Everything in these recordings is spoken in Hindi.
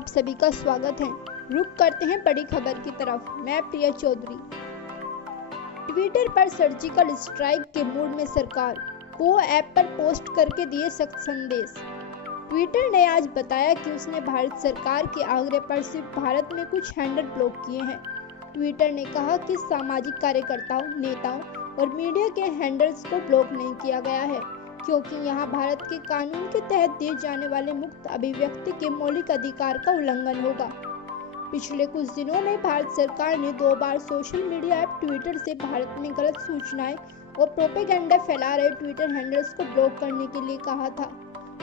आप सभी का स्वागत है। रुक करते हैं बड़ी खबर की तरफ। मैं प्रिया चौधरी। ट्विटर पर सर्जिकल स्ट्राइक के मूड में सरकार, को ऐप पर पोस्ट करके दिए सख्त संदेश। ट्विटर ने आज बताया कि उसने भारत सरकार के आग्रह पर सिर्फ भारत में कुछ हैंडल ब्लॉक किए हैं। ट्विटर ने कहा कि सामाजिक कार्यकर्ताओं, नेताओं और मीडिया के हैंडल्स को ब्लॉक नहीं किया गया है, क्योंकि यहाँ भारत के कानून के तहत दिए जाने वाले मुक्त अभिव्यक्ति के मौलिक अधिकार का उल्लंघन होगा। पिछले कुछ दिनों में भारत सरकार ने 2 बार सोशल मीडिया ऐप ट्विटर से भारत में गलत सूचनाएं और प्रोपेगेंडा फैला रहे ट्विटर हैंडल्स को ब्लॉक करने के लिए कहा था,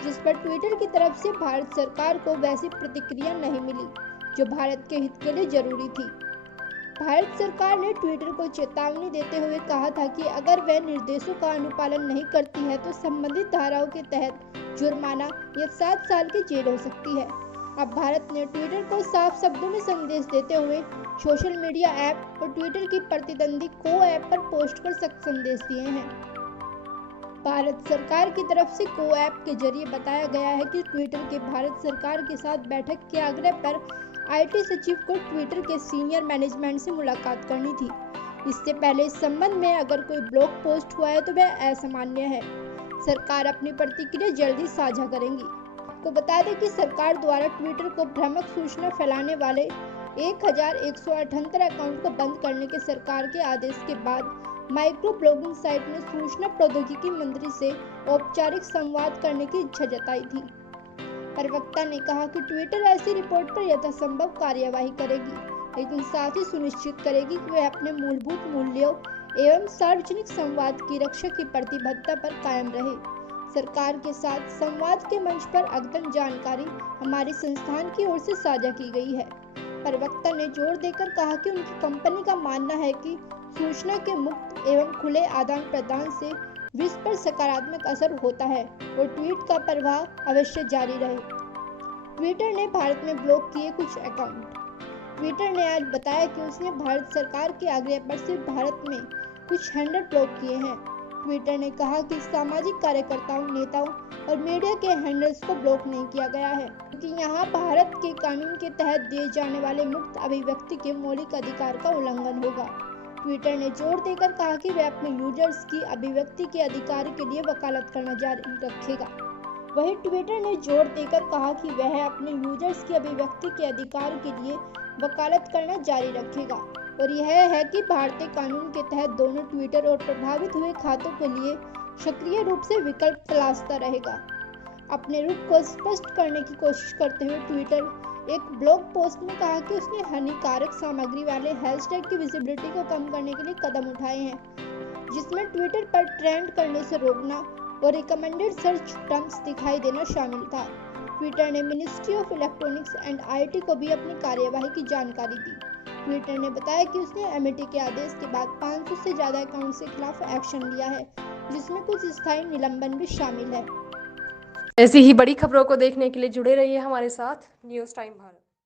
जिस पर ट्विटर की तरफ से भारत सरकार को वैसी प्रतिक्रिया नहीं मिली जो भारत के हित के लिए जरूरी थी। भारत सरकार ने ट्विटर को चेतावनी देते हुए कहा था कि अगर वह निर्देशों का अनुपालन नहीं करती है तो संबंधित धाराओं के तहत जुर्माना या 7 साल की जेल हो सकती है। अब भारत ने ट्विटर को साफ शब्दों में संदेश देते हुए सोशल मीडिया ऐप और ट्विटर की प्रतिद्वंदी को ऐप पर पोस्ट कर सख्त संदेश दिए हैं। भारत सरकार की तरफ से को ऐप के जरिए बताया गया है कि ट्विटर के भारत सरकार के साथ बैठक के आग्रह पर आईटी सचिव को ट्विटर के सीनियर मैनेजमेंट से मुलाकात करनी थी। इससे पहले इस संबंध में अगर कोई ब्लॉग पोस्ट हुआ है तो वह असामान्य है। सरकार अपनी प्रतिक्रिया जल्दी साझा करेंगी। आपको बता दें कि सरकार द्वारा ट्विटर को भ्रामक सूचना फैलाने वाले 1178 अकाउंट को बंद करने के सरकार के आदेश के बाद माइक्रो ब्लॉगिंग साइट ने सूचना प्रौद्योगिकी मंत्री से औपचारिक संवाद करने की इच्छा जताई थी। प्रवक्ता ने कहा कि ट्विटर ऐसी रिपोर्ट पर यथासंभव कार्यवाही करेगी, लेकिन साथ ही सुनिश्चित करेगी कि वह अपने मूलभूत मूल्यों एवं सार्वजनिक संवाद की रक्षा की प्रतिबद्धता पर कायम रहे। सरकार के साथ संवाद के मंच पर अद्यतन जानकारी हमारे संस्थान की ओर से साझा की गई है। प्रवक्ता ने जोर देकर कहा कि उनकी कंपनी का मानना है कि सूचना के मुक्त एवं खुले आदान प्रदान से विश्व पर सकारात्मक असर होता है और ट्वीट का प्रवाह अवश्य जारी रहे। ट्विटर ने भारत में ब्लॉक किए कुछ अकाउंट। ट्विटर ने आज बताया कि उसने भारत सरकार के आग्रह पर सिर्फ भारत में कुछ हैंडल ब्लॉक किए हैं। ट्विटर ने कहा कि सामाजिक कार्यकर्ताओं, नेताओं और मीडिया के हैंडल्स को ब्लॉक नहीं किया गया है, क्योंकि यहाँ भारत के कानून के तहत दिए जाने वाले मुक्त अभिव्यक्ति के मौलिक अधिकार का उल्लंघन होगा। ट्विटर ने जोर देकर कहा कि वह अपने यूजर्स की अभिव्यक्ति के अधिकार के लिए वकालत करना जारी रखेगा। वहीं ट्विटर ने जोर देकर कहा कि वह अपने यूजर्स की अभिव्यक्ति के अधिकार के लिए वकालत करना जारी रखेगा और यह है कि भारतीय कानून के तहत दोनों ट्विटर और प्रभावित हुए खातों के लिए सक्रिय रूप से विकल्प तलाशता रहेगा। अपने रुख को स्पष्ट करने की कोशिश करते हुए ट्विटर एक ब्लॉग पोस्ट में कहा कि उसने हानिकारक सामग्री वाले हैशटैग की विजिबिलिटी को कम करने के लिए कदम उठाए हैं, जिसमें ट्विटर पर ट्रेंड करने से रोकना और रिकमेंडेड सर्च टर्म्स दिखाई देना शामिल था। ट्विटर ने ministry of electronics and IT को भी अपनी कार्यवाही की जानकारी दी। ट्विटर ने बताया कि उसने एमईटी के आदेश के बाद 500 से ज्यादा अकाउंट के खिलाफ एक्शन लिया है, जिसमें कुछ स्थायी निलंबन भी शामिल है। ऐसी ही बड़ी खबरों को देखने के लिए जुड़े रहिए हमारे साथ न्यूज़ टाइम भारत।